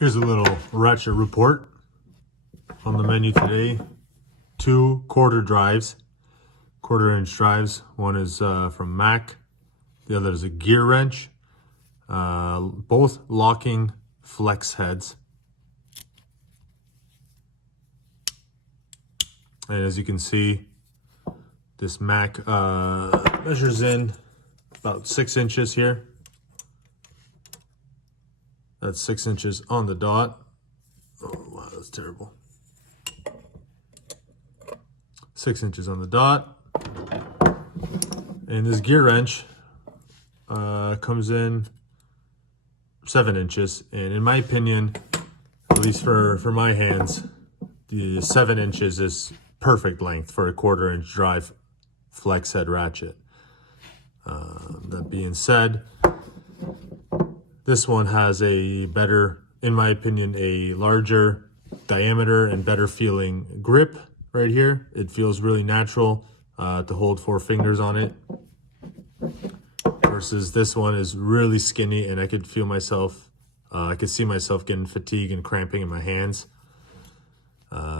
Here's a little Ratchet report on the menu today. 2 quarter-inch drives. One is from Mac. The other is a GearWrench. Both locking flex heads. And as you can see, this Mac measures in about 6 inches here. That's 6 inches on the dot. Oh, wow, that's terrible. 6 inches on the dot. And this GearWrench comes in 7 inches. And in my opinion, at least for my hands, the 7 inches is perfect length for a quarter-inch drive flex head ratchet. That being said, this one has a better, in my opinion, a larger diameter and better feeling grip right here. It feels really natural to hold 4 fingers on it. Versus this one is really skinny, and I could feel myself, I could see myself getting fatigue and cramping in my hands.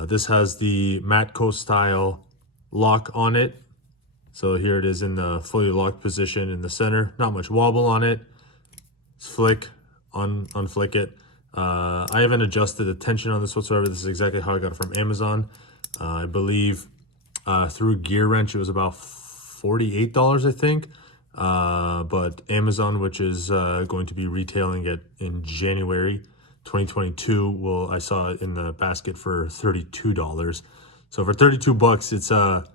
This has the Matco style lock on it. So here it is in the fully locked position in the center. Not much wobble on it. Flick, unflick it. I haven't adjusted the tension on this whatsoever. This is exactly how I got it from Amazon. I believe through GearWrench it was about $48, I think. But Amazon, which is going to be retailing it in January 2022, I saw it in the basket for $32. So for $32, it's a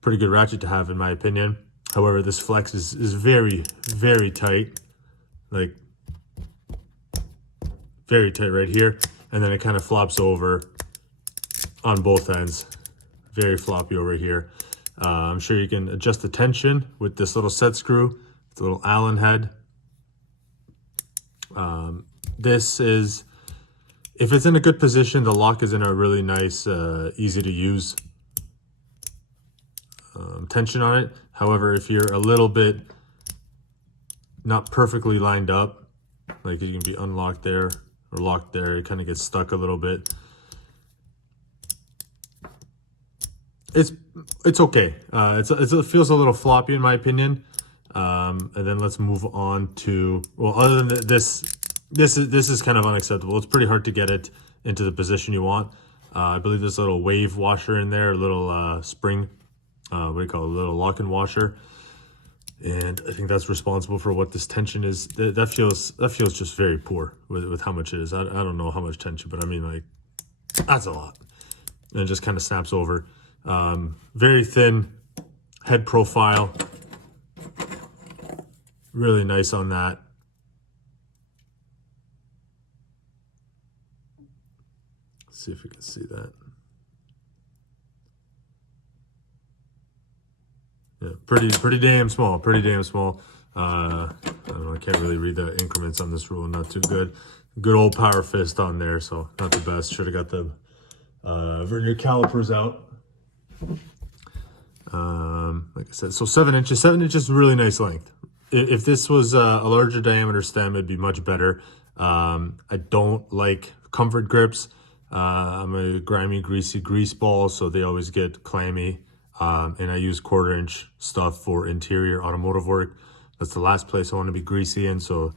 pretty good ratchet to have, in my opinion. However, this flex is very, very tight. Like, very tight right here, and then it kind of flops over on both ends. Very floppy over here. I'm sure you can adjust the tension with this little set screw, the little Allen head. This is, if it's in a good position, the lock is in a really nice, easy to use tension on it. However, if you're a little bit not perfectly lined up, like you can be unlocked there or locked there, it kind of gets stuck a little bit. It's okay. It feels a little floppy in my opinion. And then let's move on to, well, other than this is kind of unacceptable. It's pretty hard to get it into the position you want. I believe there's a little wave washer in there, a little spring, what do you call it, a little lock-in washer. And I think that's responsible for what this tension is. That feels just very poor with how much it is. I don't know how much tension, but I mean, like, that's a lot. And it just kind of snaps over. Very thin head profile. Really nice on that. Let's see if we can see that. Yeah, pretty damn small. Pretty damn small. I don't know. I can't really read the increments on this rule. Not too good. Good old power fist on there, so not the best. Should have got the vernier calipers out. Like I said, so 7 inches. 7 inches, really nice length. If this was a larger diameter stem, it'd be much better. I don't like comfort grips. I'm a grimy, greasy grease ball, so they always get clammy. And I use quarter-inch stuff for interior automotive work. That's the last place I want to be greasy in. So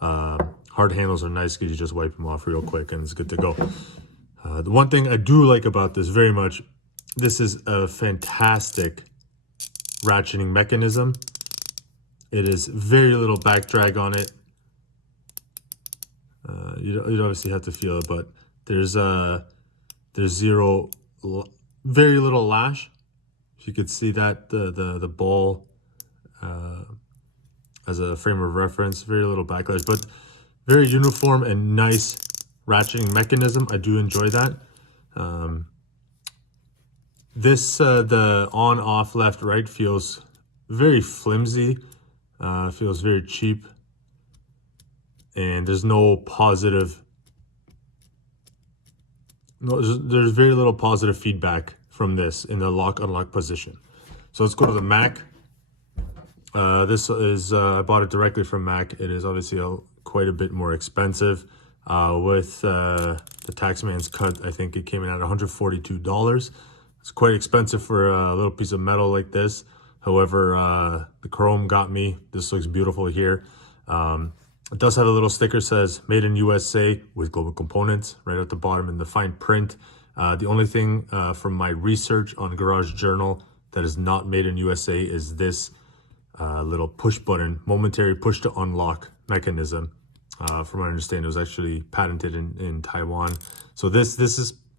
hard handles are nice because you just wipe them off real quick and it's good to go. The one thing I do like about this very much, this is a fantastic ratcheting mechanism. It is very little back drag on it. You obviously have to feel it, but there's very little lash. You could see that the ball as a frame of reference, very little backlash, but very uniform and nice ratcheting mechanism. I do enjoy that. The on, off, left, right feels very flimsy, feels very cheap, and there's no positive, there's very little positive feedback from this in the lock unlock position. So let's go to the Mac. This is I bought it directly from Mac. It is obviously quite a bit more expensive. With the taxman's cut, I think it came in at $142. It's quite expensive for a little piece of metal like this. However, the chrome got me. This looks beautiful here. It does have a little sticker says made in USA with global components right at the bottom in the fine print. The only thing from my research on Garage Journal that is not made in USA is this little push button, momentary push to unlock mechanism. From what I understand, it was actually patented in Taiwan. So this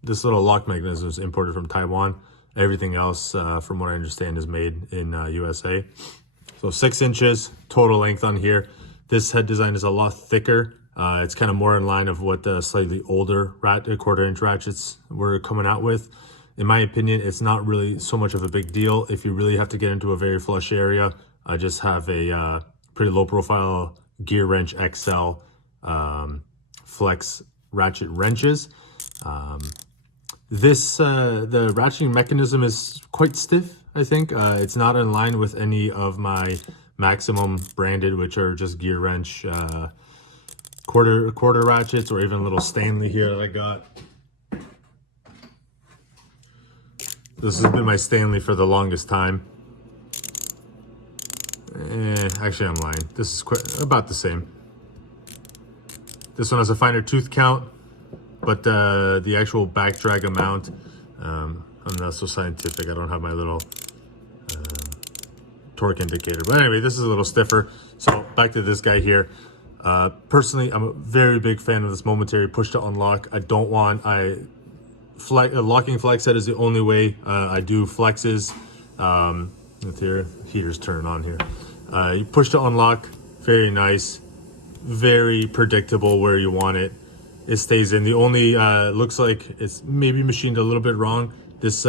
little lock mechanism is imported from Taiwan. Everything else, from what I understand, is made in USA. So 6 inches total length on here. This head design is a lot thicker. It's kind of more in line of what the slightly older 1/4-inch ratchets were coming out with. In my opinion, it's not really so much of a big deal. If you really have to get into a very flush area, I just have a pretty low profile GearWrench XL flex ratchet wrenches. The ratcheting mechanism is quite stiff, I think. It's not in line with any of my Maximum branded, which are just GearWrench quarter ratchets, or even a little Stanley here that I got. This has been my Stanley for the longest time. Actually, I'm lying. This is quite about the same. This one has a finer tooth count, but the actual back drag amount, I'm not so scientific. I don't have my little torque indicator. But anyway, this is a little stiffer. So back to this guy here. Personally, I'm a very big fan of this momentary push to unlock. I don't want, locking flex head is the only way I do flexes. With here, heaters turn on here. You push to unlock, very nice, very predictable where you want it. It stays in. The only, looks like it's maybe machined a little bit wrong. This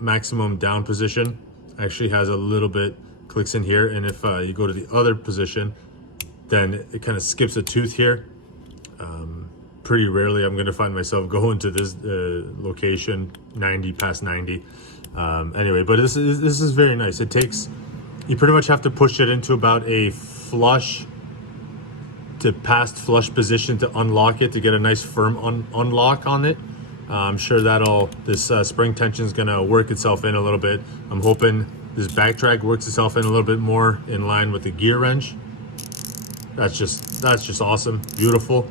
maximum down position actually has a little bit, clicks in here. And if you go to the other position, then it kind of skips a tooth here. Pretty rarely I'm gonna find myself going to this location 90 past 90. Anyway, but this is very nice. It takes, you pretty much have to push it into about a flush to past flush position to unlock it, to get a nice firm unlock on it. I'm sure this spring tension is gonna work itself in a little bit. I'm hoping this back drag works itself in a little bit more in line with the GearWrench. That's just awesome, beautiful.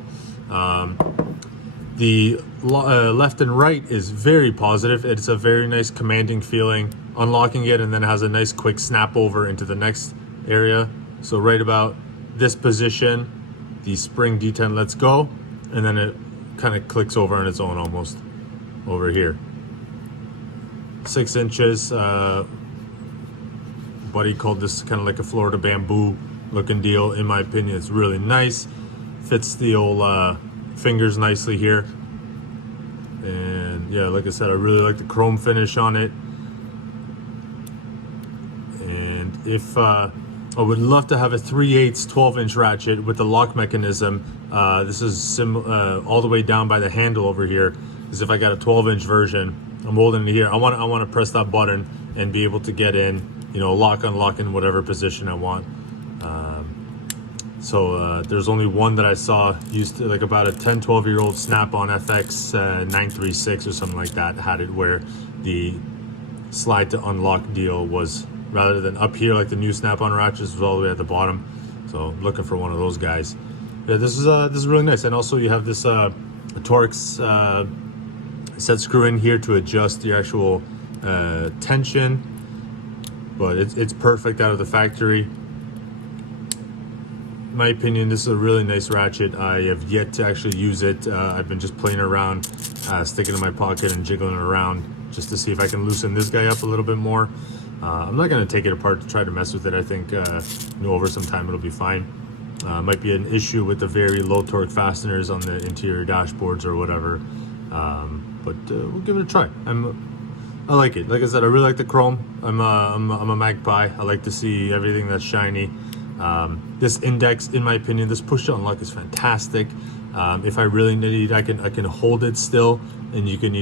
The left and right is very positive. It's a very nice commanding feeling, unlocking it, and then it has a nice quick snap over into the next area. So right about this position, the spring D10 lets go, and then it kind of clicks over on its own almost over here. 6 inches. Buddy called this kind of like a Florida bamboo looking deal. In my opinion, it's really nice. Fits the old fingers nicely here. And yeah, like I said, I really like the chrome finish on it. And if I would love to have a 3/8 12-inch ratchet with the lock mechanism. This is all the way down by the handle over here. Because if I got a 12-inch version, I'm holding it here. I want to press that button and be able to get in, lock, unlock in whatever position I want. So there's only one that I saw used to, like about a 10-12-year-old Snap-on FX 936 or something like that, had it where the slide to unlock deal was, rather than up here like the new Snap-on ratchets, was all the way at the bottom. So I'm looking for one of those guys. Yeah, this is really nice. And also you have this Torx set screw in here to adjust the actual tension, but it's perfect out of the factory. In my opinion, this is a really nice ratchet. I have yet to actually use it. I've been just playing around, sticking it in my pocket and jiggling it around just to see if I can loosen this guy up a little bit more. I'm not going to take it apart to try to mess with it. I think over some time it'll be fine. Might be an issue with the very low torque fasteners on the interior dashboards or whatever, but we'll give it a try. I like it. Like I said, I really like the chrome. I'm a magpie. I like to see everything that's shiny. This index, in my opinion, this push to unlock is fantastic. If I really need, I can hold it still, and you can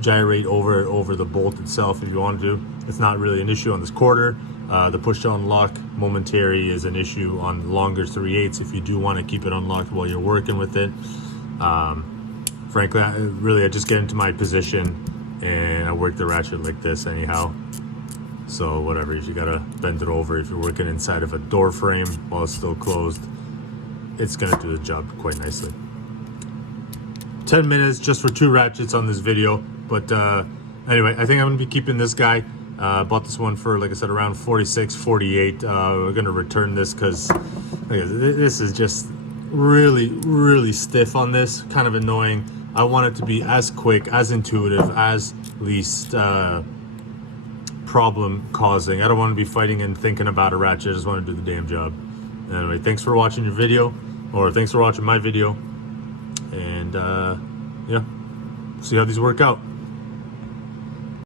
gyrate over the bolt itself if you want to. It's not really an issue on this quarter. The push to unlock momentary is an issue on longer 3/8 if you do want to keep it unlocked while you're working with it. Frankly, I just get into my position and I work the ratchet like this anyhow. So whatever, if you gotta bend it over, if you're working inside of a door frame while it's still closed, it's gonna do the job quite nicely. 10 minutes just for 2 ratchets on this video. But anyway, I think I'm gonna be keeping this guy. Bought this one for, like I said, around 46, 48. We're gonna return this because this is just really stiff on this, kind of annoying. I want it to be as quick, as intuitive, as least problem causing. I don't want to be fighting and thinking about a ratchet. I just want to do the damn job. Anyway, thanks for watching your video, or thanks for watching my video, and yeah, see how these work out.